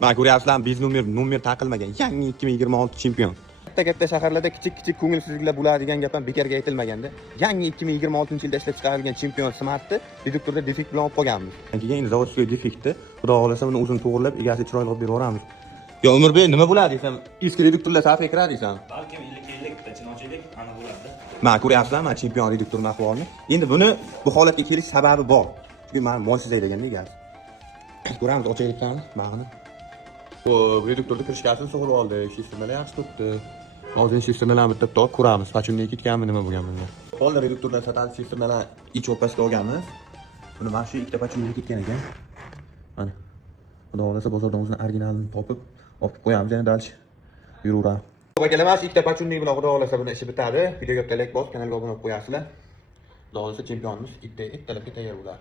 Mana ko'ryapsizlarmi, biz nomer taqilmagan. Yangi 2026 chempion. Katta shaharlarda kichik ko'ngilsizliklar bo'ladigan gap ham bekorga aytilmaganda. Yangi 2026-yilda ishlab chiqarilgan chempion Smart'ni reduktorda defekt bilan olib qolganmiz. Keyin endi zavodskiy defektni, xudo xolasa uni o'zini to'g'rilab, egasiga chiroyli olib berib yuboramiz. Yo Umirbek, nima bo'ladi desam, eski reduktorlar safiga kiradi desam. Balkim ilk tachinochilik ana bo'ladi. Mana ko'ryapsizlarmi, mana chempion reduktorning ahvolini. Endi buni bu holatga kelish sababi bor. Chunki men molsiz aytaganda egasi. Ko'ramiz, ochayotganmiz, mana. Xo'p, reduktorda kirishkasini sug'urib oldik. Shisternalar yaxshi turibdi. Hozir shisternalarni bitta topib ko'ramiz. Qachondan ketganmi, nima bo'lganmi? Hozir reduktordan sotadi shisternalar ich o'pasiga olganmiz. Buni mana shu ikkita pachunga ketgan ekan. Mana. Xudo xolasa bozordan o'zini originalini topib olib qo'yamiz, yana dalch yuraveramiz. Akalar, mana shu ikkita pachunlik bilan xudo xolasa buni ishi bitadi. Videoga like bosib, kanalga obuna bo'lib qo'yasizlar. Xudo xolasa chempionimiz ikkita talabga tayyor bo'ladi.